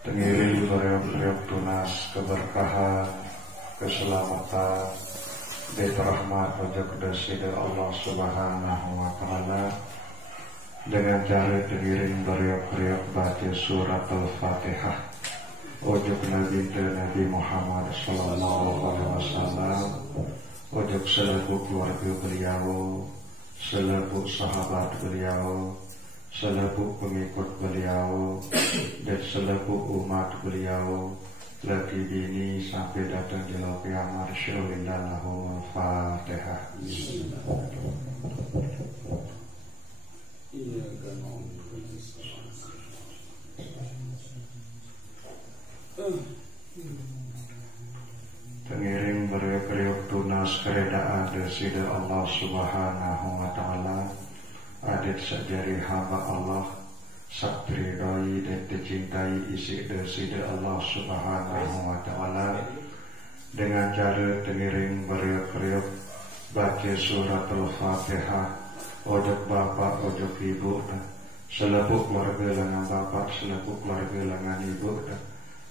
Tengiring beriuk-beriuk tunas keberkahan, keselamatan, dan rahmat wajah kedasidah Allah Subhanahu wa Ta'ala. Dengan cara tengiring beriuk-beriuk baca surat Al-Fatihah wajah Nabi Muhammad Sallallahu Alaihi Wasallam, wajah selaku keluarga beliau, selaku sahabat beliau, selaku pengikut beliau, dan selaku umat beliau lagi bini sampai datang di kiamat. Syarillahul Fatihah. Tengiring beriuk-beriuk tunas keredaan dari Allah Subhanahu wa Ta'ala. Adik sajari hamba Allah saktri doi dan dicintai isi dari Allah Subhanahu wa Ta'ala. Dengan cara tengiring beriuk-beriuk baca surat Al-Fatihah ojok bapak, ojok ibu, selaku keluarga dengan bapak, selaku keluarga dengan ibu,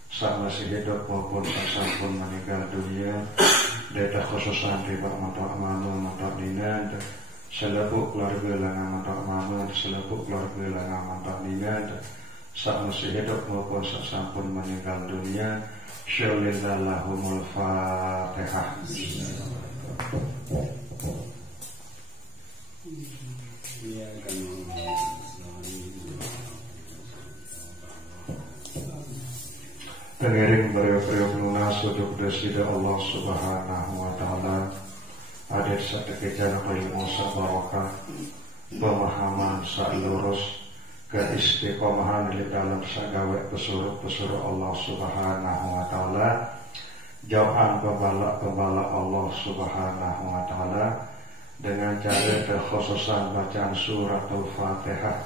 saat masih hidup maupun sampun meninggal dunia, data khususan riba mantak manu mantak dinan, selaku keluarga dengan mantak manu, selaku keluarga dengan mantak dinan, saat masih hidup maupun sampun meninggal dunia. Syarillahul Fatihah. Tengiring beriuk-beriuk lunas sujud desida Allah Subhanahu wa Ta'ala. Adik setekejan ilmu sabarokah, pemahaman salurus, keistiqomahan di dalam sagawe pesuruh Allah Subhanahu wa Ta'ala. Jauhan pembala Allah Subhanahu wa Ta'ala dengan cara terkhususan bacaan surat Al-Fatihah.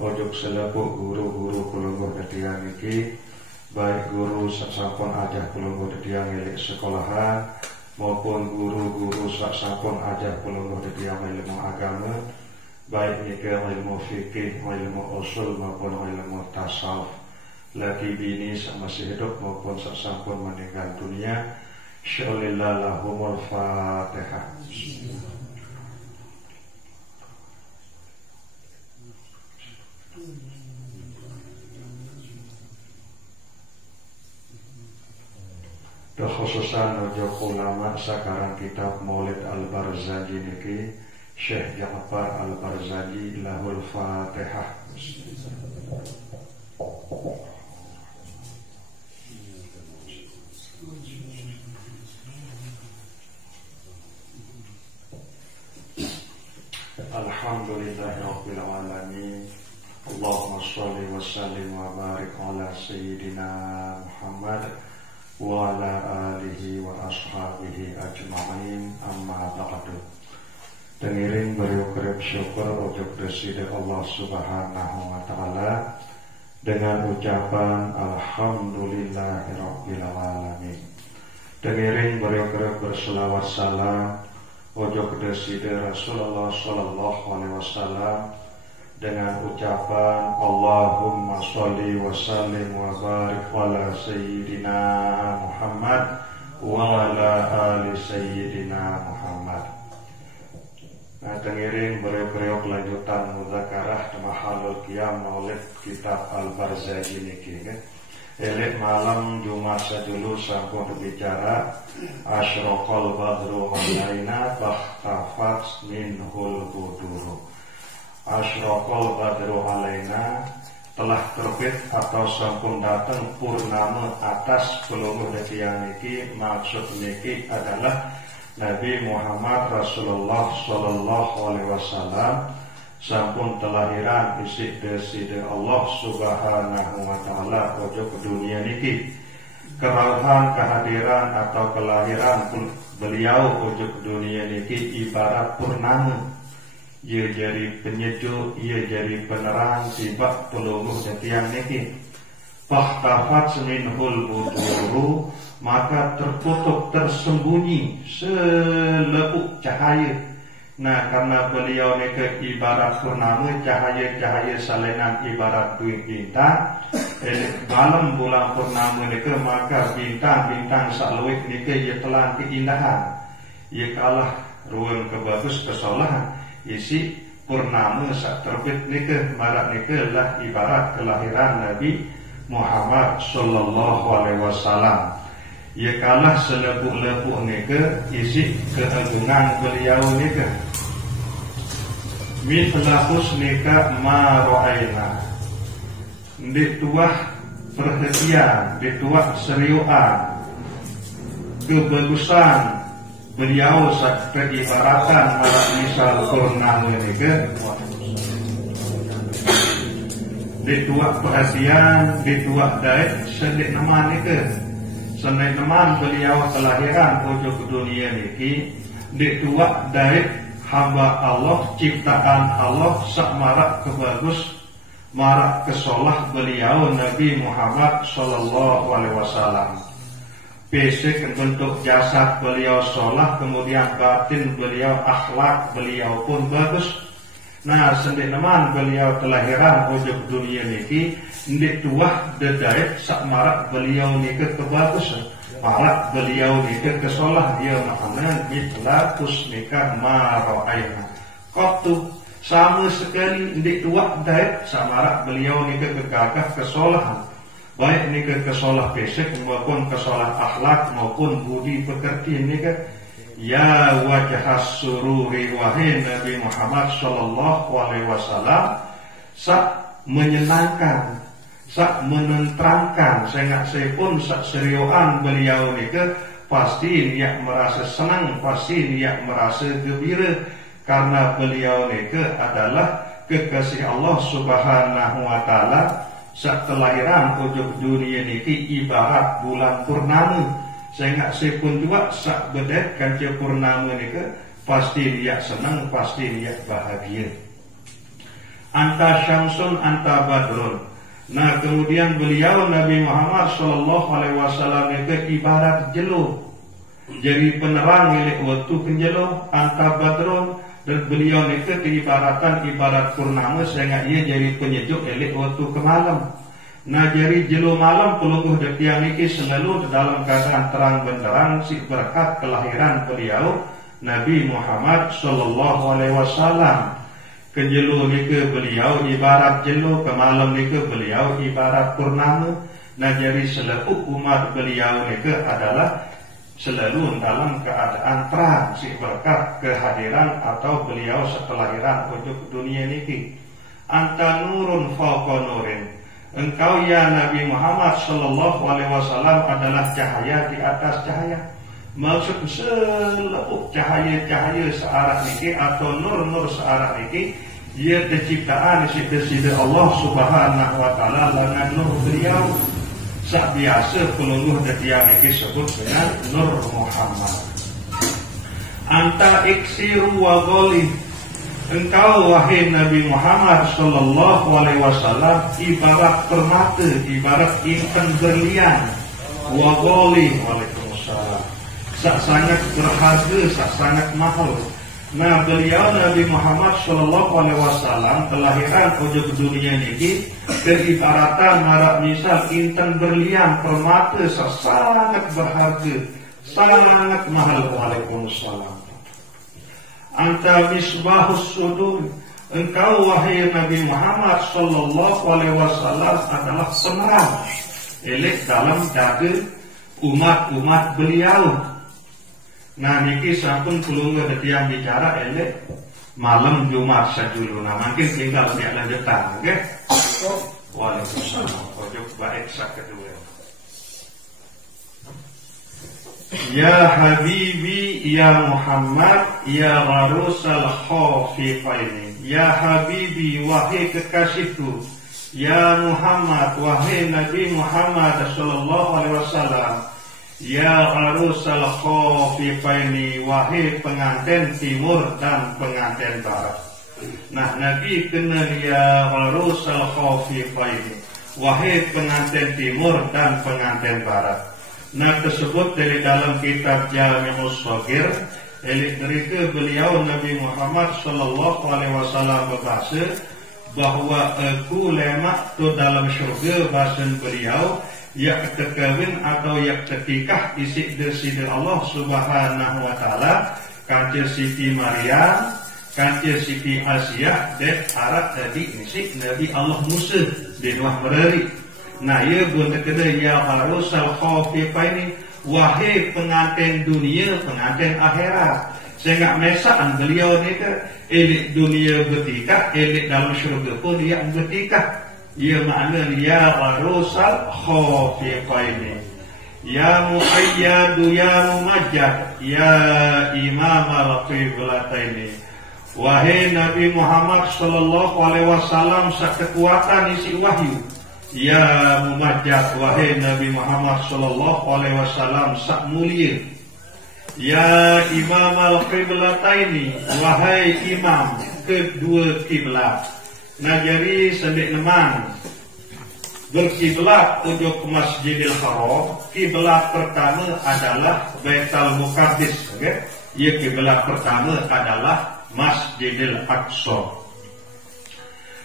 Ojok selaku guru-guru kulungguh detiang iki, baik guru sampun ajah kulungguh detiang milik sekolahan maupun guru-guru sampun ajah kulungguh detiang ilmu agama, baik niki ilmu fikih, ilmu usul maupun ilmu tasawuf, lagi bini masih hidup maupun sampun meninggal dunia. Syarillahul Fatihah. Kekhususan ojok ulama sakarang kitab Maulid Al-Barzanji niki Syekh Ja'far Al-Barzanji lahul Fatihah. Alhamdulillahirabbil alamin. Allahumma shalli wa sallim wa barik ala sayyidina Muhammad wa ala alihi wa ashabihi ajma'in, amma ba'du. Tengiring beriuk-beriuk syukur ujug desida Allah Subhanahu wa Ta'ala dengan ucapan alhamdulillahirabbil alamin. Tengiring beriuk-beriuk berselawat salam ujug desida Rasulullah sallallahu alaihi wasallam dengan ucapan Allahumma sholli wa sallim wa barik ala sayyidina Muhammad wa ala ali sayyidina Muhammad. Nah, tengiring beriuk-beriuk lanjutan mudzakarah mahalul qiyam maulid kitab Al-Barzanji niki. Elek malam Jumat sadulu sampun bicara asyraqal badru alaina bahtafat minhul buduru. Asyraqal badru alaina telah terbit atau sampun datang purnama atas pelungguh detiang niki. Maksud niki adalah Nabi Muhammad Rasulullah Sallallahu Alaihi Wasallam sampun telahiran isi deside Allah Subhanahu wa Ta'ala ojo ke dunia niki. Kerauhan kehadiran atau kelahiran beliau ojo ke dunia niki ibarat purnama. Ia jadi penyejuk, ia jadi penerang sibak pelungguh detiang niki. Fahtafat seminhul buduru, maka tertutup tersembunyi selepuk cahaya. Nah, karena beliau niki ibarat purnama, cahaya-cahaya salenan ibarat duit bintang, malam bulan purnama nika maka bintang-bintang saluit nika ia telan keindahan, ia kalah ruang kebagus kesolahan isi purnama sak terbit nika marak nika lah ibarat kelahiran Nabi Muhammad sallallahu alaihi wasallam. Ia kalah selebuk-lebuk nika isi keagungan beliau nika. Mithla husnika ma ra'aina, dituah perhatian, dituah seriuan, kebagusan beliau sak keibaratan marak misal purnama nika, dituah perhatian, dituah daik sendik nama nika, sendik nama beliau kelahiran ojo ke dunia niki, dituah daik hamba Allah, ciptaan Allah sak marak kebagus, marak kesolah beliau Nabi Muhammad sallallahu alaihi wasallam. Basic bentuk jasad beliau solah, kemudian batin beliau, akhlak beliau pun bagus. Nah, sendik neman beliau kelahiran ujung dunia niki, ndik tuah dedait sak marak beliau niki kebagusan. Marak beliau nika kesolah dia makna mithla husnika ma ra'aina. Qattu sama sekali ndik tuak daik samarak beliau nika kegagah kesolahan. Baik nika kesolah fisik maupun kesolah akhlak maupun budi pekerti nika. Ya wajhas sururi wahai Nabi Muhammad sallallahu alaihi wasallam, sak menyenangkan, sak menenteramkan, saya pun sak seriuan beliau nika pasti dia merasa senang, pasti dia merasa gembira karena beliau nika adalah kekasih Allah Subhanahu wa taala. Sak kelahiran ujung dunia niki ibarat bulan purnama, saya pun juga sak bedet kanca purnama nika pasti dia senang, pasti dia bahagia. Anta syamsun anta badrun. Nah, kemudian beliau Nabi Muhammad sallallahu alaihi wasallam itu ibarat jelo. Jadi penerang milik waktu penjelo anta badrun, dan beliau itu diibaratkan ibarat purnama sehingga ia jadi penyejuk milik waktu ke malam. Nah, jadi jelo malam pelungguh detiang niki selalu dalam keadaan terang benderang si berkat kelahiran beliau Nabi Muhammad sallallahu alaihi wasallam. Ke jelo nika beliau ibarat jelo, ke malam nika beliau ibarat purnama. Nah, jadi selalu umat beliau nika adalah selalu dalam keadaan terang si berkat kehadiran atau beliau sekelahiran ujung dunia niki. Anta nurun fauqa nurin. Engkau ya Nabi Muhammad sallallahu alaihi wasallam adalah cahaya di atas cahaya. Maksud seluruh cahaya-cahaya searah niki atau nur-nur searah niki, ia terciptaan sida Allah Subhanahu wa taala dengan nur beliau. Sak biasa pelungguh detiang niki sebut dengan Nur Muhammad. Anta iksiru wa ghalib. Engkau wahai Nabi Muhammad sallallahu alaihi wasallam ibarat permata, ibarat intan berlian. Wa ghalib. Waalaikumsalam. Sangat berharga, sangat mahal. Nah, beliau Nabi Muhammad sallallahu alaihi wasallam kelahiran ujung dunia niki keibaratan marak misal intan berlian permata sangat berharga, sangat mahal. Waalaikumsalam. Anta misbahus sudur. Engkau wahai Nabi Muhammad sallallahu alaihi wasallam adalah penerang elek dalam dada umat-umat beliau. Nah, niki sampun pelungguh detiang bicara elek malam Jumat sajulu. Nah, mungkin tinggal dia lanjutan, oke? Waalaikumsalam. Ojo baik sak kedua. Ya Habibi, ya Muhammad, ya Warusal Khafifaini. Ya Habibi, wahai kekasihku. Ya Muhammad, wahai Nabi Muhammad sallallahu alaihi wasallam. Ya Warusal Khafifaini, wahai pengantin timur dan pengantin barat. Nah, Nabi kenal ya Warusal Khafifaini, wahai pengantin timur dan pengantin barat. Nah, tersebut dari dalam kitab Jami'us Shaghir, dari beliau Nabi Muhammad sallallahu alaihi wasallam berbahasa bahwa aku lemak tu dalam syurga bahasan beliau yang terkawin atau yang ketikah isi desida Allah Subhanahu wa taala kanca Siti Maryam, kanca Siti Asia dan Arab tadi isi Nabi Allah Musa di Nuh Merari. Nah, ia pun terkena ya harusal khafifaini, wahai pengantin dunia, pengantin akhirat. Sehingga mesaan beliau ni ke elit dunia bertikah, elit dalam syurga pun yang bertikah. Ia makna ya arusal khafifaini, ya muayyadu ya mumajjad, ya imam al-qiblataini. Wahai Nabi Muhammad sallallahu alaihi wasallam sakekuatan isi wahyu. Ya mumajjad, wahai Nabi Muhammad sallallahu alaihi wasallam sak mulia. Ya imam al-qiblataini, wahai imam kedua kiblat. Nah, jadi sendik neman berkiblat ujuk ke Masjidil Haram. Kiblat pertama adalah Baitul Muqaddis, okay? Ya, kiblat pertama adalah Masjidil Aqsa.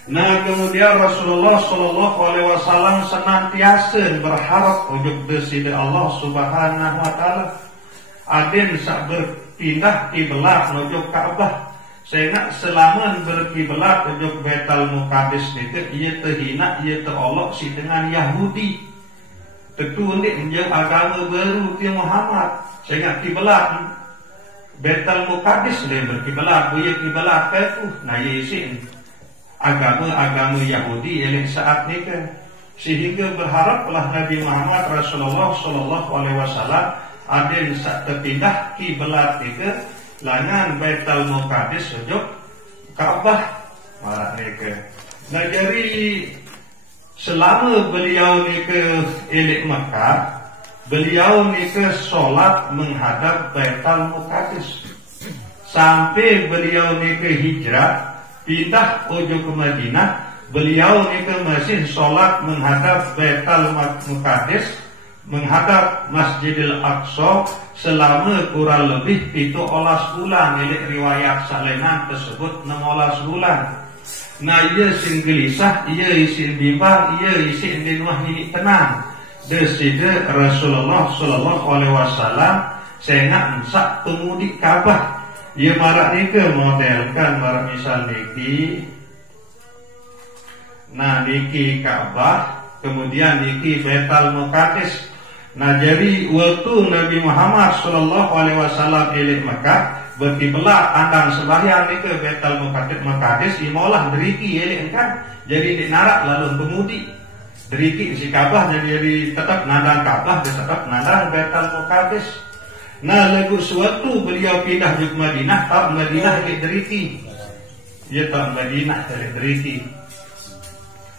Nah, kemudian Rasulullah Shallallahu Alaihi Wasallam senantiasa berharap ujuk desida Allah Subhanahu Wa Taala adin sak berpindah kiblat menuju Ka'bah. Sehingga selama berkiblat ujuk Baitul Muqaddis itu ia terhina, ia terolok si dengan Yahudi. Tentu ini menjadi agama baru di Muhammad. Sehingga kiblat Baitul Muqaddis dia berkiblat, ia kiblat ke tu. Nah, ia isi agama Yahudi yang saat ini ke. Sehingga berharaplah Nabi Muhammad Rasulullah Sallallahu Alaihi Wasallam ada sak terpindah kiblat itu langan Baitul Muqaddis ujuk Ka'bah marak nike. Nah, jadi selama beliau nike elik Mekah, beliau nike solat menghadap Baitul Muqaddis sampai beliau nike hijrah pindah ujuk ke Madinah. Beliau nike masih solat menghadap Baitul Muqaddis, menghadap Masjidil Aqsa selama kurang lebih 17 bulan. Milik riwayat salinan tersebut 16 bulan. Nah, ia sin gelisah, ia isin bimbang, ia isin dinuah ini tenang. Desida Rasulullah Sallallahu Alaihi Wasallam sehingga sak pemudik Ka'bah. Ia marak nika modelkan marak misal niki. Nah, niki Ka'bah, kemudian niki Baitul Muqaddis. Nah, jadi waktu Nabi Muhammad Sallallahu Alaihi Wasallam elik Mekah berkiblat andang sembahyang ni ke Baitul Muqaddis imolah deriki elik kan. Jadi di narak lalu pemudi deriki si Ka'bah jadi tetap nandang Ka'bah, tetap nandang Baitul Muqaddis. Nah, lagu suatu beliau pindah ke Madinah, tak Madinah elik deriki. Ya, tak Madinah elik deriki.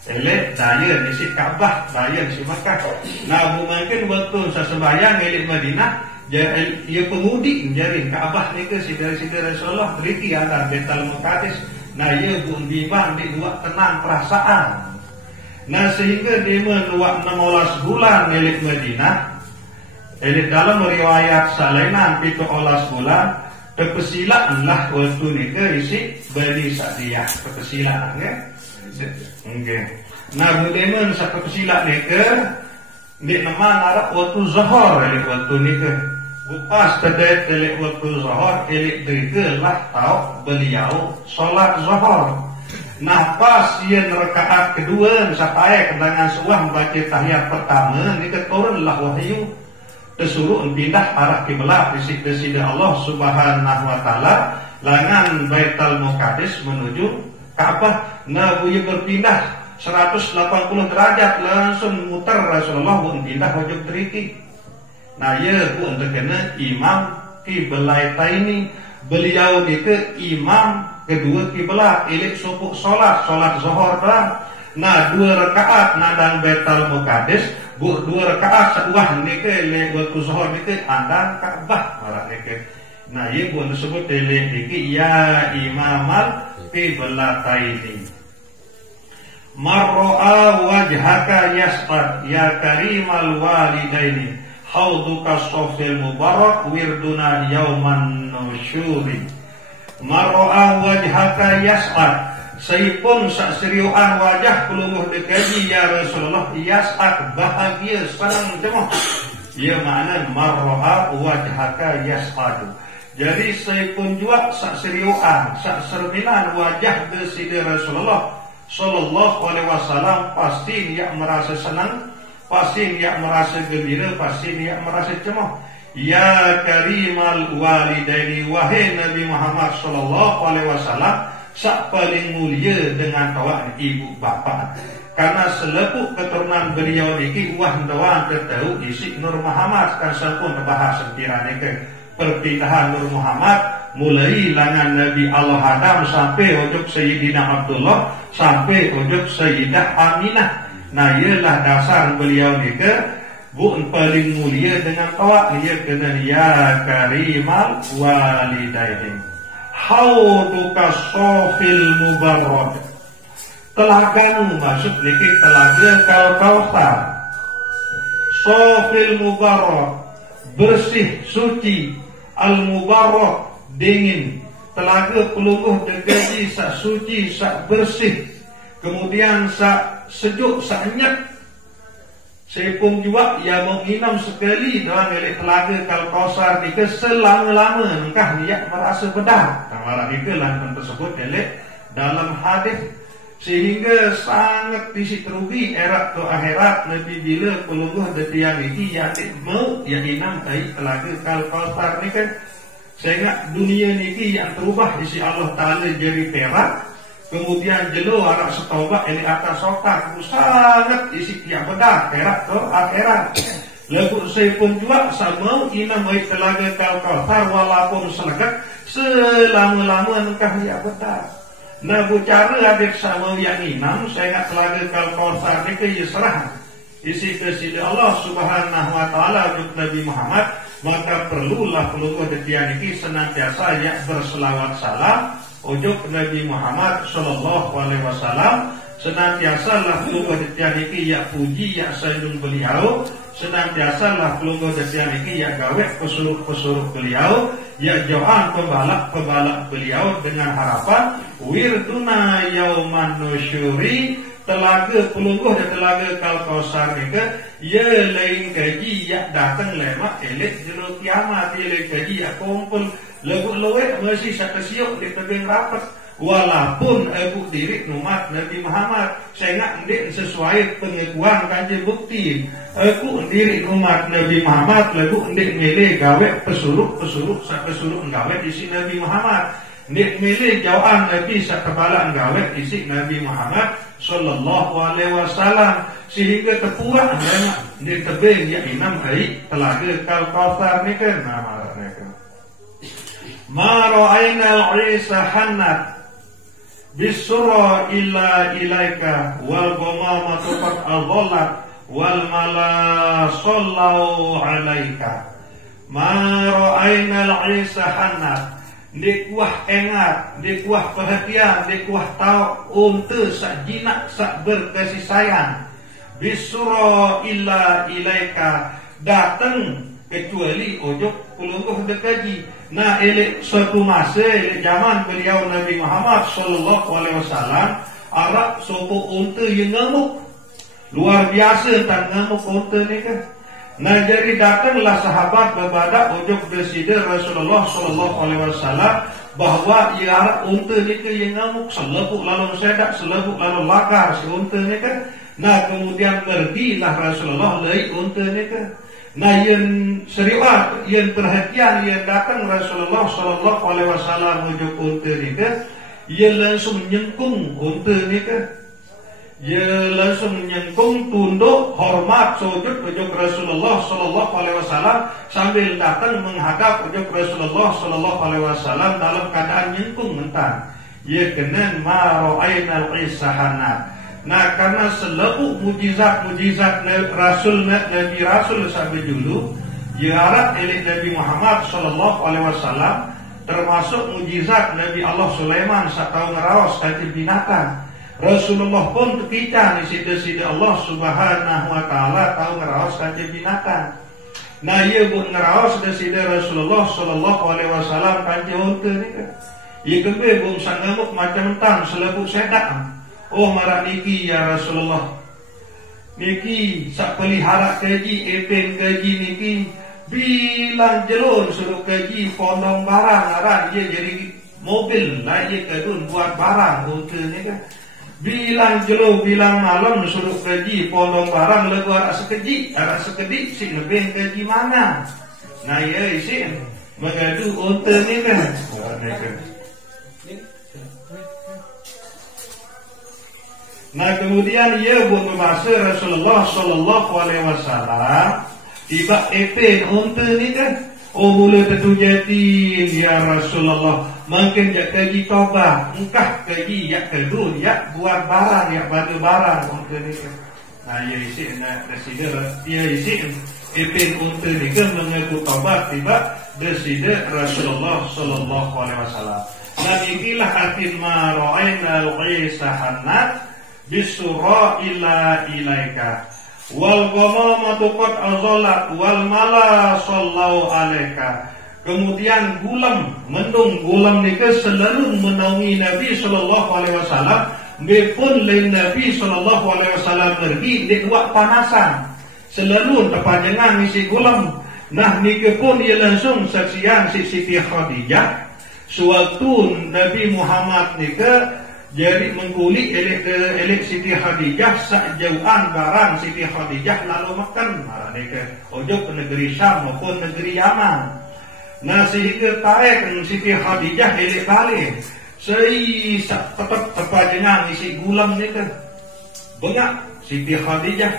Elek daya di si Ka'bah, daya di si Makkah. Nah, mungkin waktu sesembahyang elik Madinah, ia pemudi menjadi Ka'bah ni ke sida-sida Rasulullah beriki ada Baitul Muqaddis. Nah, ia pun bimbang di dua tenang perasaan. Nah, sehingga dia meluak 16 bulan elik Madinah. Elik dalam riwayat salinan 17 bulan. Kepesilaan waktu ni ke isi Bani Sa'diyah. Kepesilaan ya. Okay. Nah, bagaimana satu kesilat ni ke di nama narak waktu Zuhur elik waktu ni ke bupas terdet elik waktu Zuhur elik deke lah tau beliau solat Zuhur. Nah, pas ia rakaat kedua sampai kendangan suah membaca tahiyat pertama ni keturunlah wahyu tersuruh pindah arah kiblat di Allah Subhanahu Wa Taala langan Baitul Muqaddis menuju Ka'bah. Nah, ia berpindah 180 derajat langsung muter Rasulullah pun pindah wajib teriki. Nah, ia pun terkena imam kiblataini. Beliau ni ke imam kedua kiblat elik sopuk solat Zuhur dah. Nah, 2 rakaat nadang Baitul Muqaddis, 2 rakaat sebuah ni ke elik waktu Zuhur ni ke andang Ka'bah marak ni ke. Nah, ia pun disebut elik ni ke ya imamal kiblataini. Mar'a wajhaka yasqat ya karimal walidaini hauduka sofil mubarak wirduna yauman nusyuri. Mar'a wajhaka yasqat, saipun sak seriuan wajah pelungguh dekaji ya Rasulullah yas'ad bahagia senang cemoh. Ia makna marra'a wajhaka yas'adu. Jadi saipun juga sak seriuan sak serminan wajah deside Rasulullah sallallahu alaihi wasallam pasti dia merasa senang, pasti dia merasa gembira, pasti dia merasa cemoh. Ya karimal walidaini, wahai Nabi Muhammad sallallahu alaihi wasallam, sak paling mulia dengan tawak ibu bapa. Karena selepuk keturunan beliau iki wah ndawang ketau isi Nur Muhammad kan sampun terbahas sempirane ke perpindahan Nur Muhammad mulai langan Nabi Allah Adam sampai ujug Sayyidina Abdullah sampai ujug Sayyidah Aminah. Nah ialah dasar beliau ni ke bukan paling mulia dengan tawak dia kena ya karimal walidain. Hauduka sofil mubarrad. Telagamu maksud niki telaga Kautsar. Sofil mubarrad bersih suci, al mubarrad dingin. Telaga pelungguh dekaji sak suci sak bersih. Kemudian sak sejuk sak nyat. Sepung juga ia menginam sekali dalam milik telaga Kautsar ni selama-lama engkah dia merasa bedah. Tamaran itu lantaran tersebut milik dalam hadis sehingga sangat disiterugi erat tu akhirat Nabi bila pelungguh detiang ini yang mau yang inam dari telaga Kautsar ni kan sehingga dunia ni yang terubah isi Allah Ta'ala jadi perak. Kemudian jelo arak setaubat ini atas sotak sangat isi tiap bedah perak ke akhirat. Lalu saya pun juga sama inam baik telaga Kautsar walaupun selegat selama-lama engkah ya bedah. Nah bicara adik sama yang inam saya ingat telaga Kautsar ini ke serah isi kesida Allah Subhanahu wa taala untuk Nabi Muhammad, maka perlulah pelungguh detian ini senantiasa ya berselawat salam ujuk Nabi Muhammad sallallahu alaihi wasallam, senantiasa lah pelungguh detian iki ya puji ya saindung beliau, senantiasa lah pelungguh detian iki ya gawe pesuruh-pesuruh beliau, ya jauhan pembalak beliau dengan harapan wirduna yauman nusyuri, telaga pelungguh dan telaga Kautsar ni ya lain kaji ya datang lemak elek jelo kiamat ya lain kaji ya kumpul lewek masih satu siok di tebing rapat walaupun aku diri umat Nabi Muhammad saya ingat ndik sesuai pengakuan kanji bukti aku diri umat Nabi Muhammad lagu ndik milih gawe pesuruh gawe isi Nabi Muhammad ndik milih jauhan Nabi sakabala gawe isi Nabi Muhammad sallallahu alaihi wasallam sehingga terpuak ndik tebing ya inam hai telaga Kautsar ni kan nama mereka. Ma ra'ayna al-'isa hannat bisura illa ilaika wal ghamamatu qad adallat wal mala sallu alaika. Ma ra'ayna al-'isa hannat dik wah engat, dik wah perhatian, dik wah tau unta sak jinak sak berkasih sayang bisura illa ilaika datang kecuali ujung pelungguh dekaji. Nah elek suatu masa elek zaman beliau Nabi Muhammad sallallahu alaihi wasallam arak sopo unta yang ngamuk luar biasa tentang ngamuk unta ni kan. Nah jadi datanglah sahabat berbadak ujung desida Rasulullah sallallahu alaihi wasallam bahwa ia arak unta ni kan yang ngamuk selepuk lalu sedak selepuk lalu lakar si unta ni kan. Nah kemudian pergilah Rasulullah lai unta ni kan. Nah yang serius, yang perhatian, yang datang Rasulullah sallallahu alaihi wasallam ujuk unta ni kan, ia langsung nyengkung unta ni kan, ia langsung nyengkung tunduk hormat sujud ujuk Rasulullah sallallahu alaihi wasallam sambil datang menghadap ujuk Rasulullah sallallahu alaihi wasallam dalam keadaan nyengkung mentang. Ia kena ma ra'ainal isahanat. Nah karena selepuk mujizat Rasul Nabi Rasul sampai dulu diharap oleh Nabi Muhammad sallallahu alaihi wasallam termasuk mujizat Nabi Allah Sulaiman saat tahu ngerawas kaki binatang. Rasulullah pun ketika di situ Allah Subhanahu wa taala tahu ngerawas kaki binatang. Nah ia pun ngerawas di situ Rasulullah sallallahu alaihi wasallam kaki unta ni kan. Ia kembali bung sangamuk macam tang selebuk sedak. Oh marah niki ya Rasulullah. Niki sak pelihara kaji epen kaji niki bilang jelun suruh kaji pondong barang aran ia jadi mobil lah ia kedun buat barang untuk ni kan. Bilang jelo bilang malam suruh kaji pondong barang lagu arah sekedik si lebih kaji mana. Nah ia isi mengadu untuk ni kan. Nah kemudian ia buat berbahasa Rasulullah Sallallahu Alaihi Wasallam tiba epen unta ni kan. Oh boleh tentu jadi ya Rasulullah. Mungkin jak kaji tobat, engkah kaji yak kedun, yak buat barang, yak batu barang unta ni kan. Nah ia isi nak resida, ia isi epen unta ni kan mengaku tobat tiba resida Rasulullah Sallallahu Alaihi Wasallam. Nah inilah atin ma ra'aina al-Isa hanat bisura ila ilaika wal ghamamatu qad azallat wal mala sallau alaika. Kemudian gulam mendung gulam nika selalu menaungi Nabi sallallahu alaihi wasallam mepun lain Nabi sallallahu alaihi wasallam pergi di dua panasan selalu tepanjangan isi gulam. Nah nika pun ia langsung saksian si Siti Khadijah sewaktu Nabi Muhammad nika jadi mengkulik elek Siti Khadijah sejauhan barang Siti Khadijah lalu makan marah ke ojok ke negeri Syam maupun negeri Yaman. Nah sehingga tarik Siti Khadijah elek balik tetap terpajangan isi gulam ni ke bengak Siti Khadijah.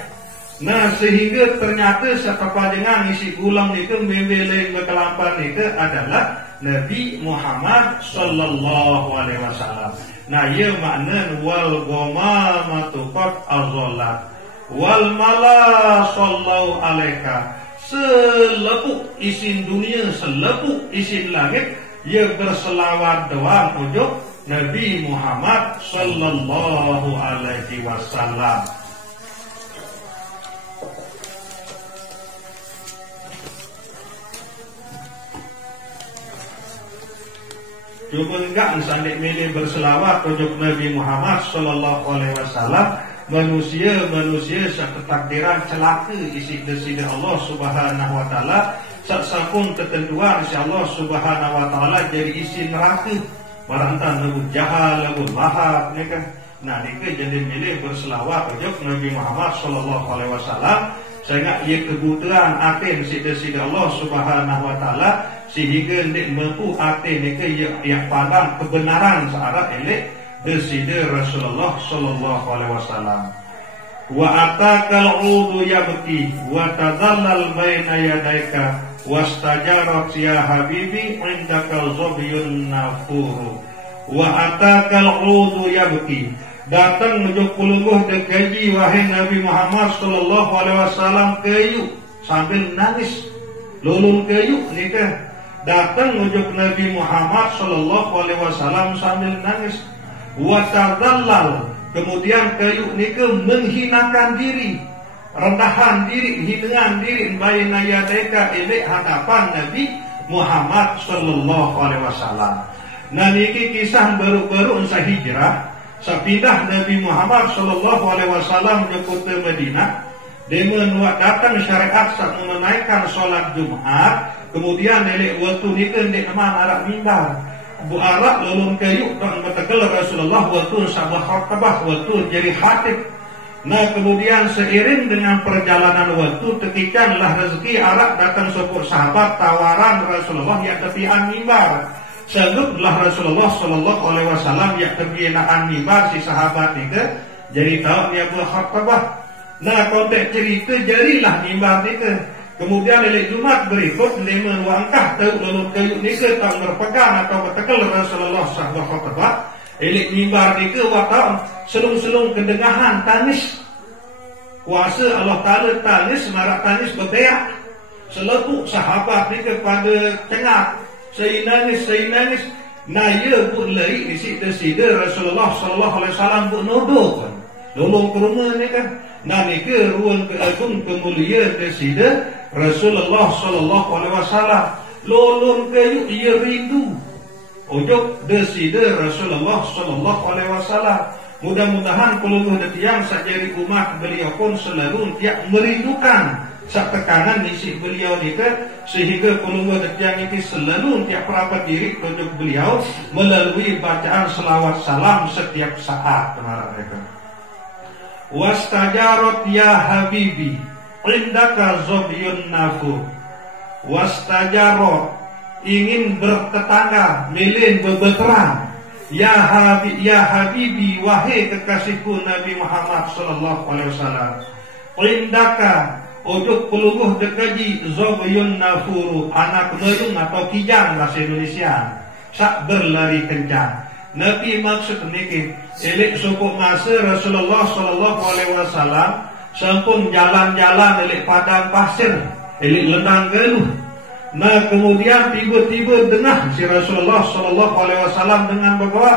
Nah sehingga ternyata terpajangan isi gulam ni ke membelai berkelampan ni ke adalah Nabi Muhammad Sallallahu Alaihi Wasallam. Nah ia makna wal ghamamatu qad azallat wal mala sallau alaika. Selepuk isin dunia, selepuk isin langit ia berselawat doang ujung Nabi Muhammad Sallallahu Alaihi Wasallam. Cuma enggak misalnya milih berselawat untuk Nabi Muhammad Sallallahu Alaihi Wasallam. Manusia seketakdiran celaka isi desida Allah Subhanahu Wa Taala. Saksapun ketentuan si Allah Subhanahu Wa Taala jadi isi neraka. Barantan lagu jahal, lagu lahap, ni kan. Nah ni ke jadi milih berselawat untuk Nabi Muhammad Sallallahu Alaihi Wasallam. Sehingga ia kebutuhan atin si desida Allah Subhanahu Wa Taala. Sehingga nek mampu ate nek yang pandang kebenaran searah elek desida Rasulullah sallallahu alaihi wasallam. Wa atakal udu yabki wa tadallal baina yadaika wastajarat ya habibi indakal zabyun nafuru. Wa atakal udu yabki datang menuju pulungguh dekaji wahai Nabi Muhammad sallallahu alaihi wasallam kayu sambil nangis lulun kayu nikah. Datang ujuk Nabi Muhammad Sallallahu Alaihi Wasallam sambil nangis. Watadallal kemudian kayu nika menghinakan diri, rendahan diri, hinaan diri baina yadaika elek hadapan Nabi Muhammad Sallallahu Alaihi Wasallam. Nah niki kisah baru-baru usah hijrah, sepindah Nabi Muhammad Sallallahu Alaihi Wasallam ke kota Madinah. Dia menuat datang syariat saat menunaikan solat Jumat. Kemudian nenek waktu nikah di teman arak mimbar. Bu arak lulun kayu dan bertekel Rasulullah waktu sabah khatabah waktu jadi khatib. Nah kemudian seiring dengan perjalanan waktu tekikanlah rezeki arak datang sepuluh sahabat tawaran Rasulullah yang tepian mimbar. Sangguplah Rasulullah Sallallahu Alaihi Wasallam yang tepian mimbar si sahabat nikah jadi tahu dia bu khatabah. Nah konteks cerita jadilah mimbar nikah. Kemudian oleh Jumat berikut lima langkah tahu lalu kayu nikah tak berpegang atau bertekel Rasulullah Sallallahu Alaihi Wasallam. Elik mimbar nikah waktu selung-selung kedengahan tangis. Kuasa Allah Taala tangis marak tangis berteriak. Selepuk sahabat nikah pada tengah. Saya nangis. Nah ia pun lari isi desida Rasulullah Sallallahu Alaihi Wasallam pun nodoh pun. Lolong ke rumah nikah. Nah nikah ruang keagung kemuliaan desida Rasulullah Sallallahu Alaihi Wasallam. Lolong kayu ia rindu. ujuk deside Rasulullah sallallahu alaihi wasallam. Mudah-mudahan pelungguh detiang sakjari umat beliau pun selalu tiap merindukan sak tekanan isi beliau ni ke, sehingga pelungguh detiang ini selalu tiap perapat diri ujuk beliau melalui bacaan selawat salam setiap saat. Mereka wastajarot ya habibi indaka zobyun nafu. Wastajarot ingin bertetangga, milih berbeterang. Ya Habibi, wahai kekasihku Nabi Muhammad sallallahu alaihi wasallam. Indaka ujuk pelungguh dekaji zobyun nafuru, anak meyung atau kijang bahasa Indonesia. Sak berlari kencang. Nabi maksud niki, elek sopok masa Rasulullah sallallahu alaihi wasallam sampun jalan-jalan elek padang pasir, elek lendang geluh. Nah kemudian tiba-tiba dengar si Rasulullah sallallahu alaihi wasallam dengan berdoa,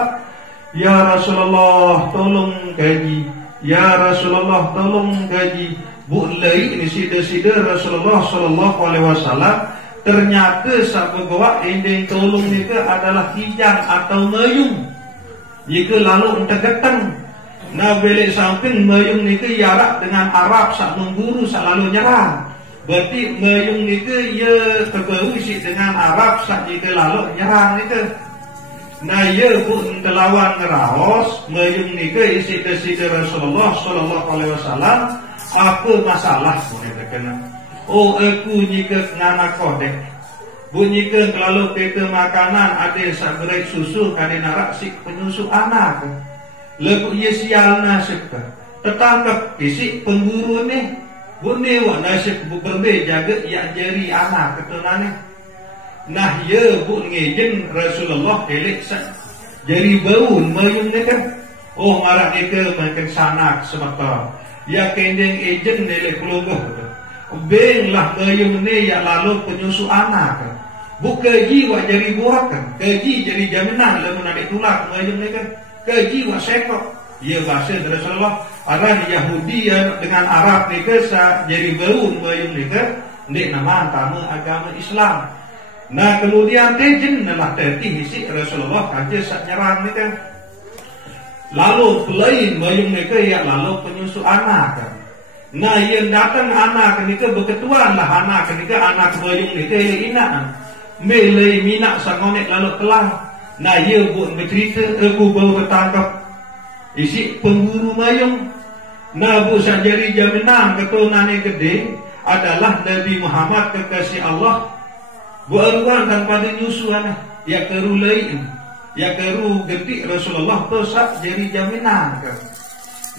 ya Rasulullah tolong gaji, ya Rasulullah tolong gaji. Bulai ini sida-sida Rasulullah sallallahu alaihi wasallam ternyata sak berdoa ending tolong nika adalah kijang atau meyung. Jika lalu tergetang, nah belik samping meyung nika yarak dengan Arab sak mengguru sak lalu nyerang. Berarti meyung ni ke ia terberusi dengan Arab sak jika lalu nyerang ni ke. Nah ia pun telawan ngeraos meyung ni ke isi deside Rasulullah sallallahu alaihi wasallam apa masalah mereka kena. Oh aku jika ngana kodek. Bunyi ke kalau peta makanan ada sak berai susu kade narak si penyusu anak. Lepas ia sial nasib ke. Tertangkap isi pengguru ni. Bunyi wak nasib berbe jaga ia jari anak ketunannya. Nah ya bu ngejen Rasulullah elek jari baun mayung ni kan. Oh marak eka makan sanak semata. Ya kendeng ejen elek pelungguh. Beng lah mayung ni ya lalu penyusu anak. Bu keji wak jari buat kan. Keji jari jaminan lalu nak tulak mayung ni kan. Keji wak sekok. Ya bahasa Rasulullah ada Yahudi dengan Arab ni ke jadi baun bayung ni ke ni nama antama agama Islam. Nah kemudian tejen lah terti isi Rasulullah kaje sak nyerang ni kan. Lalu pelain bayung ni ke ya lalu penyusu anak kan. Nah yang datang anak ni ke berketuan lah anak ni ke anak bayung ni ke inak. Melai minak sangonek lalu telah. Nah ia buat bercerita aku baru bertangkap isi pengguru mayung. Nah bu sajari jaminan keturunan yang gede adalah Nabi Muhammad kekasih Allah. Bu aruan tanpa nyusuan ya kerulain ya keru gede Rasulullah tu sak jari jaminan kan.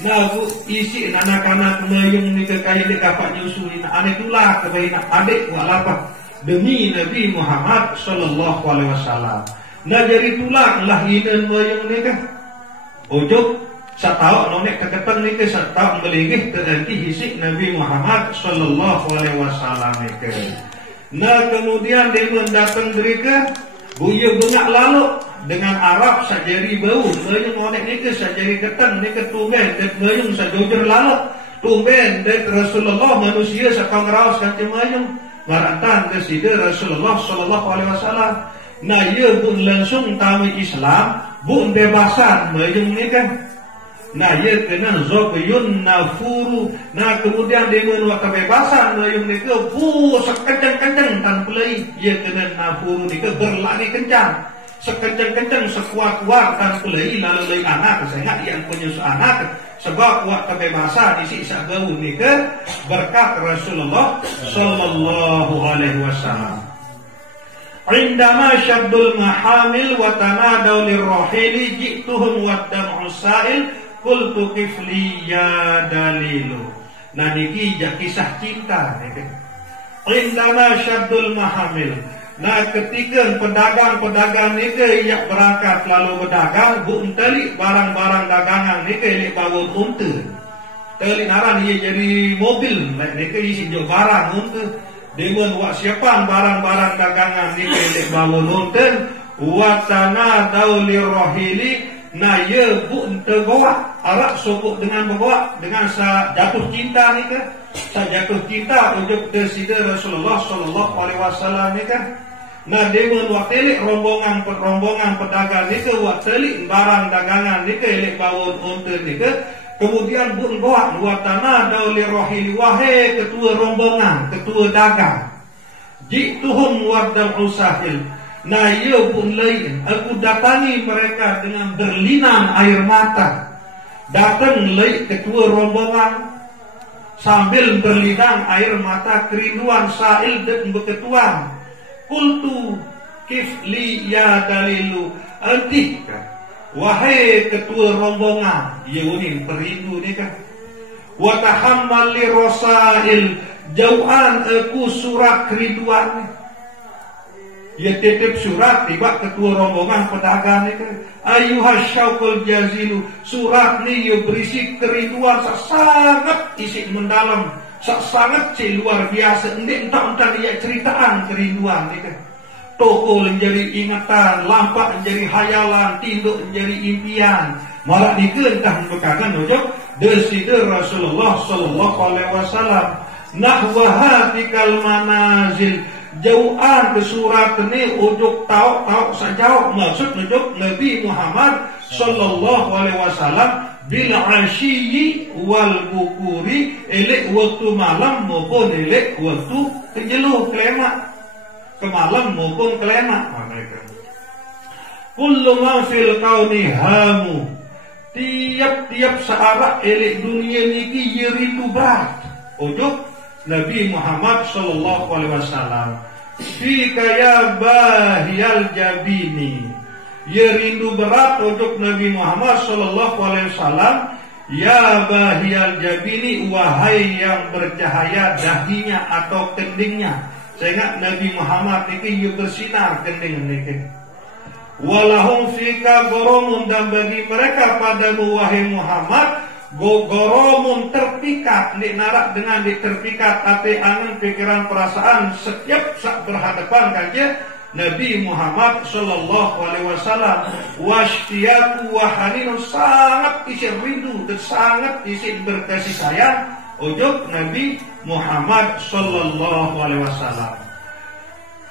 Nah bu isi anak-anak mayung ni kekaya dek kapak nyusuin ane tulah kebaina adik walapa demi Nabi Muhammad sallallahu alaihi wasallam. Nah jadi tulah lah inan mayung ni kan. Ujuk satau nonek keketan ni ke satau melingih terhenti hisik Nabi Muhammad sallallahu alaihi wasallam ni ke. Nah kemudian dia mendatang mereka buya bunga lalu dengan Arab sajari bau meyung nonek ni ke sajari ketan ni ke tumben dan meyung sajojer lalu tumben dan Rasulullah manusia sakang raus kanti meyung marantan deside Rasulullah sallallahu alaihi wasallam. Nah ia pun langsung tahu Islam bu bebasan meyung ni kan. Nah ia kena zobyun nafuru. Nah kemudian dia menuak kebebasan meyung ni ke bu sekencang-kencang tanpa lagi ia kena nafuru ni ke berlari kencang sekencang-kencang sekuat-kuat tanpa lagi lalu lagi anak saya yang penyusu anak sebab kuat kebebasan isi sak gaun ni ke berkat Rasulullah sallallahu alaihi wasallam. Indama syaddul mahamil wa tanadaw lirrahili ji'tuhum wa dam'u sa'il qultu kifli ya dalilu. Nah niki kisah cinta niki. Indama syaddul mahamil. Nah ketika pedagang-pedagang niki yang berangkat lalu berdagang bu enteli barang-barang dagangan niki lek bawa unta. Teli naran ia jadi mobil niki isi jo barang unta. Dengan wak siapang barang-barang dagangan ni kelek bawa nonton watana daulir rohili na ye bu terbawa arak sokok dengan berbawa dengan sa jatuh cinta ni kan sa jatuh cinta untuk deside Rasulullah sallallahu alaihi wasallam ni kan. Nah demen waktelik rombongan pedagang nika waktelik barang dagangan nika elek bawon unta nika. Kemudian pun buat watana dauli rohili wahai ketua rombongan, ketua dagang. Jituhum wardam usahil. Nah ia pun lain. Aku datangi mereka dengan berlinang air mata. Datang lain ketua rombongan sambil berlinang air mata kerinduan sa'il dan berketuan. Kultu kifli ya dalilu. Antikah. Wahai ketua rombongan, Yunin perindu ni kan. Wa tahammal li rasail, jauhan aku surat kerinduan. Ya titip surat tiba ketua rombongan pedagang ni kan. Ayuhas syaukul jazilu, surat ni ya berisi kerinduan sangat isi mendalam, sangat luar biasa. Entah dia ceritaan kerinduan ni kan. Toko menjadi ingatan, lampak menjadi hayalan, tinduk menjadi impian. Malah digentah bekakan ujung desida Rasulullah sallallahu alaihi wasallam nahwa hatikal manazil, jauhan ke surat ni ujuk tahu sajauh maksud ujuk Nabi Muhammad sallallahu alaihi wasallam bil asyi wal bukuri, elek waktu malam maupun elek waktu kejeluh kelema. Kemalam maupun kelena mereka. Kullu ma fil kauni hamu, tiap-tiap searah elek dunia niki yeritu berat. Ujuk Nabi Muhammad sallallahu alaihi wasallam. Fika ya bahiyal jabini, yerindu berat ujuk Nabi Muhammad sallallahu alaihi wasallam. Ya bahiyal jabini, wahai yang bercahaya dahinya atau kendingnya. Sehingga Nabi Muhammad itu bersinar kending niki. Walahum fika goromun, dan bagi mereka padamu wahai Muhammad goromun terpikat, narak dengan terpikat hati angin pikiran perasaan setiap saat berhadapan kajian Nabi Muhammad sallallahu alaihi wasallam. Wasfiyaku wahaninu, sangat isi rindu dan sangat isi berkasih sayang ujuk Nabi Muhammad sallallahu alaihi wasallam.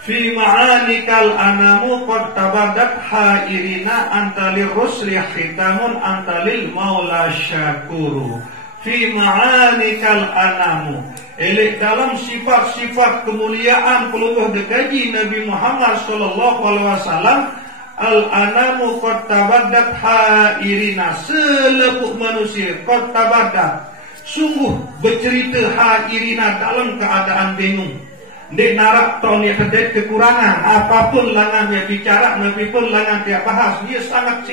Fi ma'anikal anamu qad tabadat hairina antalir rusli khitamun antalil maula syakuru. Fi ma'anikal anamu, elek dalam sifat-sifat kemuliaan peluluh dekaji Nabi Muhammad sallallahu alaihi wasallam. Al anamu qad tabadat hairina, selepuk manusia qad tabadat sungguh bercerita hairina dalam keadaan bingung. Dek narak tahun yang terjadi kekurangan apapun langan dia bicara, Nabi pun langan dia bahas. Dia sangat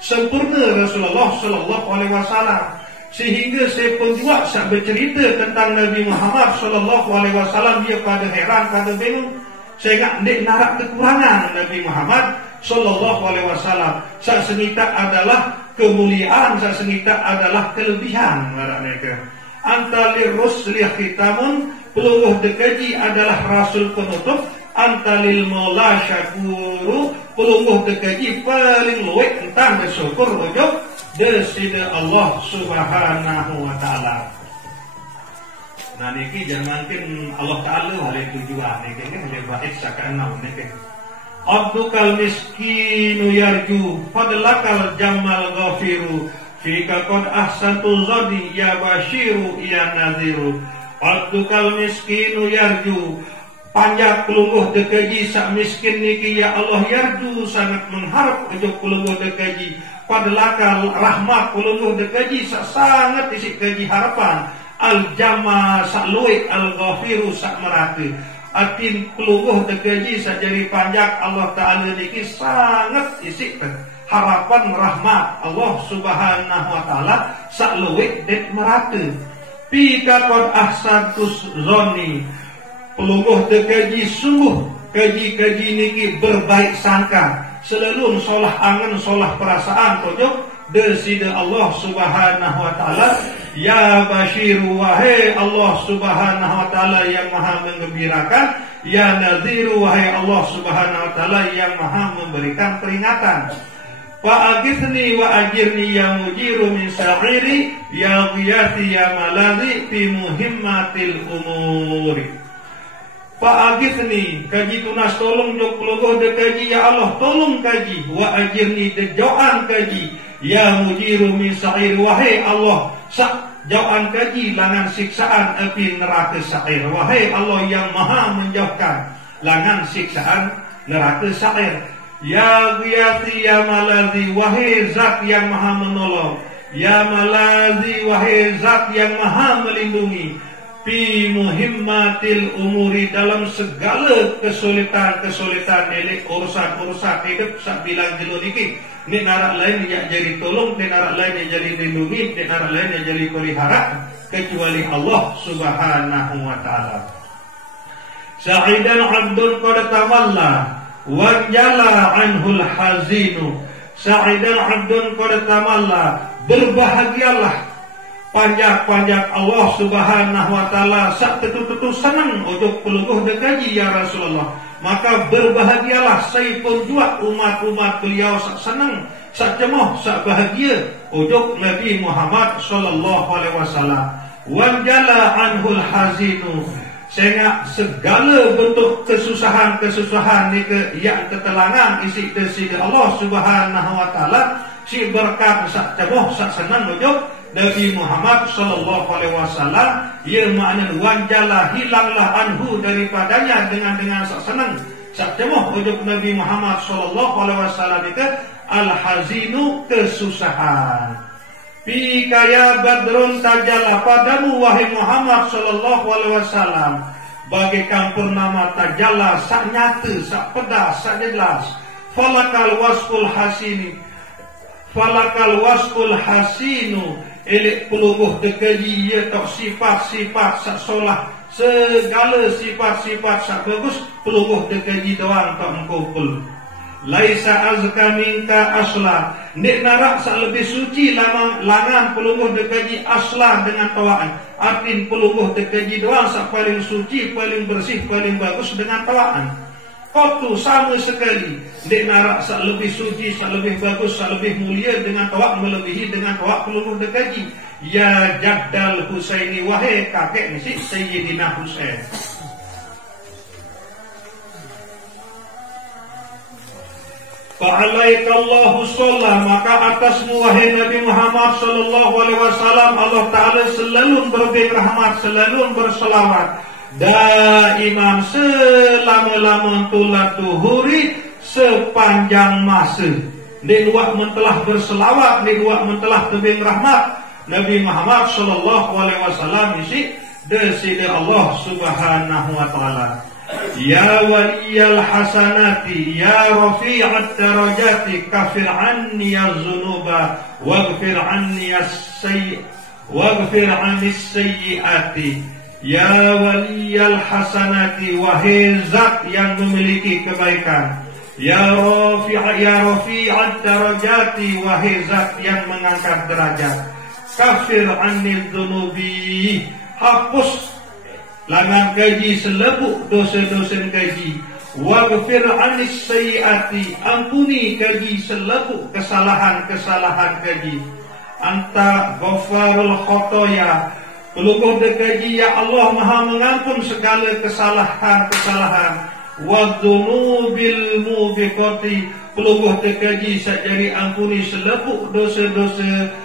sempurna Rasulullah sallallahu alaihi wasallam, sehingga saya penjual saat bercerita tentang Nabi Muhammad sallallahu alaihi wasallam dia pada heran, pada bingung. Sehingga dek narak kekurangan Nabi Muhammad sallallahu alaihi wasallam. Saat semita adalah kemuliaan, saat semita adalah kelebihan mereka. Antalir rusli khitamun, peluluh dekaji adalah rasul penutup. Antalil maula syakuru, peluluh dekaji paling luwek entah bersyukur ujuk desida Allah subhanahu wa ta'ala. Nah niki jangan mungkin Allah ta'ala oleh tujuan niki oleh baik sakanam niki. Abdukal miskinu yarju fadlakal jamal ghafiru, fika qad ahsantu zadi ya basyiru ya nadhiru. Abdukal miskinu yarju, panjak keluluh dekaji sak miskin niki ya Allah yarju, sangat mengharap ujuk keluluh dekaji. Fadlakal rahmat keluluh dekaji sak sangat isi kaji harapan. Al jama sak luik al ghafiru sak merata. Atin keluluh dekaji sajari panjak Allah Ta'ala niki sangat isi harapan rahmat Allah Subhanahu wa Ta'ala sak luwek dek merata. Pika qad ahsantus zoni, peluluh dekaji sungguh kaji-kaji niki berbaik sangka, selalu solah angan solah perasaan tujuh desida Allah Subhanahu wa Ta'ala. Ya basyiru, wahai Allah Subhanahu wa Ta'ala yang maha menggembirakan. Ya nadhiru, wahai Allah Subhanahu wa Ta'ala yang maha memberikan peringatan. Fa'agithni wa ajirni ya mujiru min sa'iri, ya ghiyati ya maladhi fi muhimmatil umuri. Fa'agithni kaji tunas tolong jok pelogoh de kaji ya Allah tolong kaji wa ajirni de jauhan kaji ya mujiru min sa'ir wahai Allah jauhan kaji langan siksaan api neraka sa'ir wahai Allah yang maha menjauhkan langan siksaan neraka sa'ir ya ghiyati ya malazi wahai zat yang maha menolong ya malazi wahai zat yang maha melindungi fi muhimmatil umuri dalam segala kesulitan nilai urusan hidup sak bilang jelo niki ni narak lain yang jadi tolong ni narak lain yang jadi lindungi ni narak lain yang jadi pelihara kecuali Allah subhanahu wa ta'ala. Sa'idan abdun qad tamalla wanjala anhul hazinu. Sa'idan abdun qad tamalla, berbahagialah panjak Allah subhanahu wa ta'ala sak tetu-tetu senang ojok pelungguh dekaji ya Rasulullah. Maka berbahagialah saipun jua umat-umat beliau sak senang, sak cemoh, sak bahagia ojok Nabi Muhammad sallallahu alaihi wasallam. Wanjala anhul hazinu, sehingga segala bentuk kesusahan ni ke yang ketelangan isi desi Allah subhanahu wa ta'ala si berkat sak cemoh, sak senang ojok Nabi Muhammad sallallahu alaihi wasallam. Ia makna wanjala hilanglah anhu daripadanya dengan sak senang sak cemoh ujug Nabi Muhammad sallallahu alaihi wasallam itu al hazinu kesusahan. Fi kaya badrun tajalla padamu wahai Muhammad sallallahu alaihi wasallam bagaikan purnama tajalla sak nyata sak pedas sak jelas. Falakal wasful hasinu elek peluluh dekaji ia tak sifat-sifat sak solah segala sifat-sifat sak bagus peluluh dekaji doang tak mengkumpul. Laisa azka minka asla, nek narak sak lebih suci langan peluluh dekaji asla dengan tawaan. Artin peluluh dekaji doang sak paling suci, paling bersih, paling bagus dengan tawaan. Kotu sama sekali, nek narak sak lebih suci, sak lebih bagus, sak lebih mulia dengan tawak melebihi dengan tawak peluluh dekaji. Ya Jaddal Husaini wahai kakek misi Sayyidina Husain. Fa'alaikallahu sholla, maka atasmu wahai Nabi Muhammad sallallahu alaihi wasallam Allah Ta'ala selalu berberi rahmat, selalu berselawat daiman selama-lama tulat tuhuri sepanjang masa. Di luar mentelah berselawat, di luar mentelah tebing rahmat Nabi Muhammad sallallahu alaihi wasallam isi deside Allah subhanahu wa ta'ala. Ya waliyal hasanati ya rafi'at darajati kafir anni az-zunuba waghfir anni as-sayyi'ati. Ya waliyal hasanati wahai zat yang memiliki kebaikan. Ya rafi'at darajati wahai zat yang mengangkat derajat. Kafir anni dzunubi, hapus langan gaji selebuk dosa-dosa gaji. Waghfir anis sayyiati, ampuni gaji selebuk kesalahan-kesalahan gaji. Anta ghafarul khotoya, peluluh gaji ya Allah maha mengampun segala kesalahan-kesalahan. Wadzunubil mubiqati, peluluh gaji sajari ampuni selebuk dosa-dosa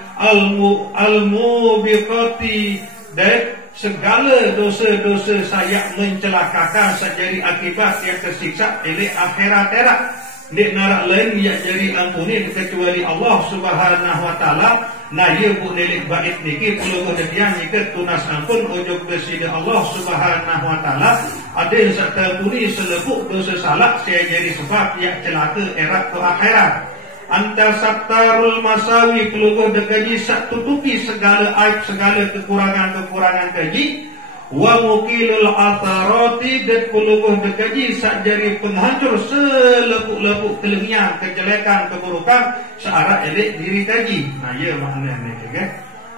al-mubiqati, dan segala dosa-dosa saya mencelakakan sajari akibat yang tersiksa oleh akhirat terak. Nek narak lain yang jadi ampuni kecuali Allah subhanahu wa ta'ala. Nah ia bu nelik bait niki peluluh detian nika tunas ampun ujug besida Allah subhanahu wa ta'ala. Ada yang sak ampuni selebuk dosa salah saya jadi sebab yang celaka erat ke akhirat. Anta sattarul masawi, peluluh dekaji sak tutupi segala aib, segala kekurangan-kekurangan kaji. Wa mukilul atharati, dan peluluh dekaji sak jari penghancur selepuk-lepuk kelengian, kejelekan, keburukan searah elek diri kaji. Nah ya makna ni kan.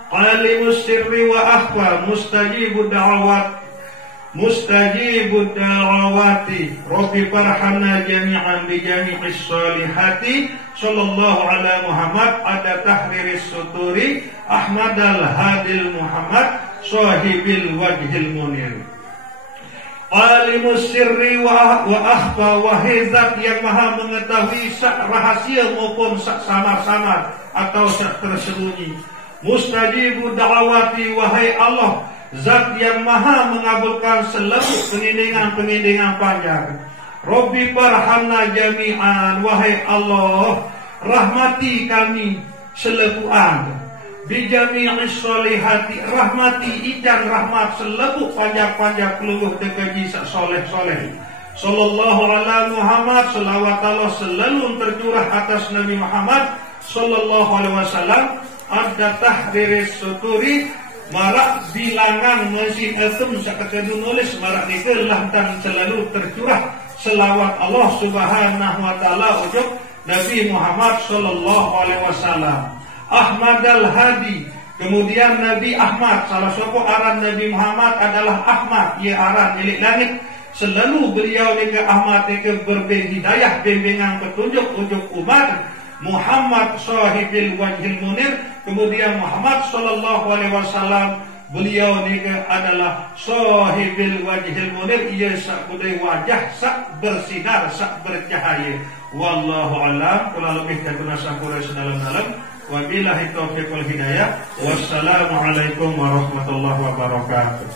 Alimus sirri wa akhfa mustajibud da'awati Rabbi farhamna jami'an bi jami'is salihati. Sallallahu ala Muhammad ada tahriris suturi Ahmad al-Hadil Muhammad sahibil wajhil munir. Alimus sirri wa akhfa, wahai zat yang maha mengetahui sak rahasia maupun sak samar-samar atau sak tersembunyi. Mustajibu da'awati, wahai Allah, zat yang maha mengabulkan seluruh pengiringan-pengiringan panjang. Rabbi barhamna jami'an, wahai Allah, rahmati kami selebuhan. Bijami'is solihati, rahmati ijan rahmat selebuk panjang-panjang keluguh degaji sak soleh-soleh. Sallallahu ala Muhammad, selawat Allah selalu tercurah atas Nabi Muhammad sallallahu alaihi wasallam. Ada tahriris suturi, marak bilangan mesin etum sakakadu nulis marak dikelah dan selalu tercurah selawat Allah subhanahu wa ta'ala ujub Nabi Muhammad sallallahu alaihi wasallam. Ahmad al-Hadi, kemudian Nabi Ahmad, salah satu aran Nabi Muhammad adalah Ahmad, ia aran milik langit. Selalu beliau dengan Ahmad itu berberi hidayah, bimbingan petunjuk ujuk umat. Muhammad sahibil wajhil munir, kemudian Muhammad sallallahu alaihi wasallam, beliau juga adalah sahibil wajhil munir, ia sak budai wajah sak bersinar, sak bercahaya. Wallahu alam, kalau lebih dari sampura sedalam-dalam. Wabillahi taufiq wal hidayah. Wassalamualaikum warahmatullahi wabarakatuh.